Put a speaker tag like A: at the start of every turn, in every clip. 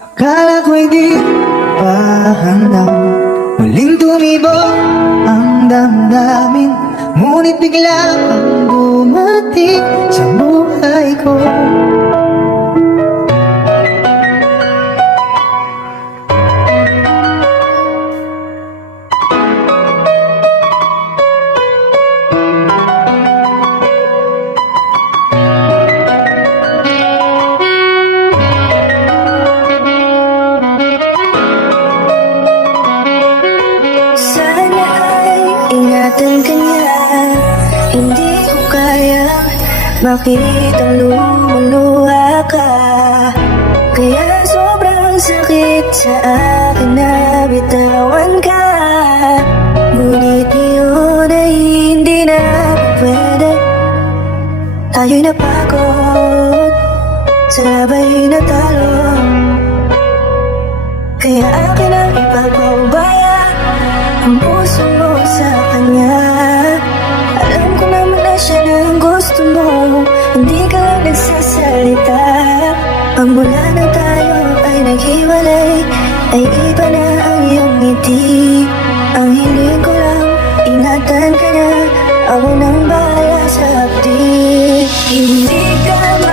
A: Akala ko'y di pa handa Muling tumibok ang damdamin? Ngunit bigla kang bumating sa buhay ko
B: makita lumuluha ka? Kaya sobrang sakit sa akin na bitawan ka. Ngunit yun ay hindi na pwede. Tayo'y napagod Sabay na talo. Kaya akin ang ipagpaubaya ay naghiwalay Ay iba na ang iyong ngiti. Ang hiling ko lang, ingatan ka na Ako nang bahala sa hapdi. Hindi ka man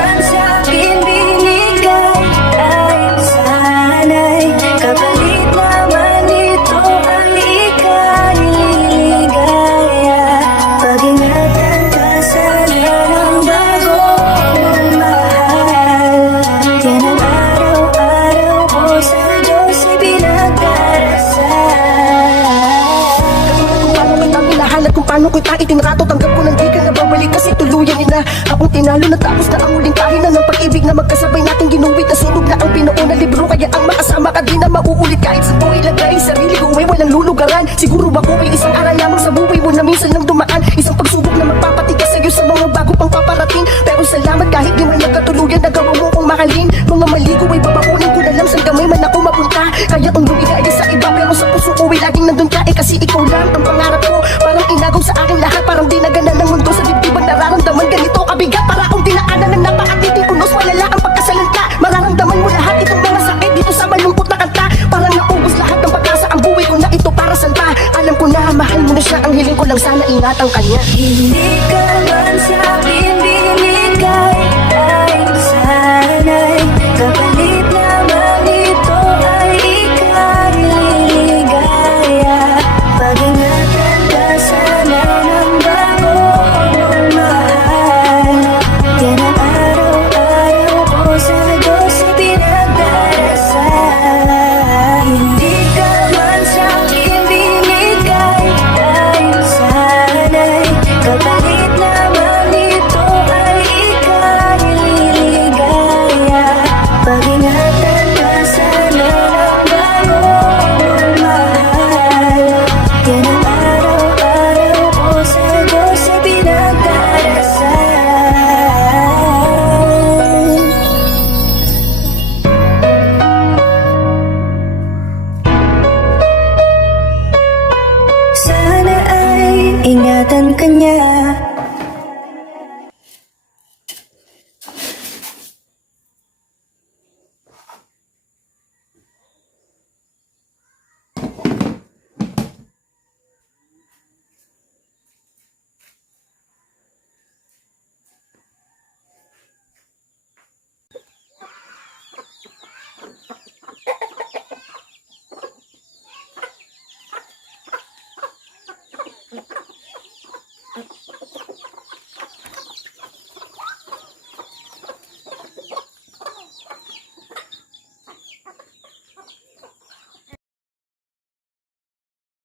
C: paano kita itinrato Tanggap ko nang di na babalik kasi tuluyan ina Akong tinalo na tapos na ang huling pahina ng pag-ibig na magkasabay nating ginuwit. Na sunog na ang pinuo na libro Kaya ang makasama ka di na mauulit. Kahit sa to ilagay Sarili ko ay walang lulugaran. Siguro ako ay isang aral lamang sa buhay mo na minsan lang dumaan. Isang pagsubok na magpapatigas sa'yo sa mga bago pang paparating. Pero salamat kahit di man nagkatuluyan Nagawa mo kong mahalin. Mga mahal mo na siya Ang hiling ko lang sana ingatan kanya
B: Hindi ka man sa Sana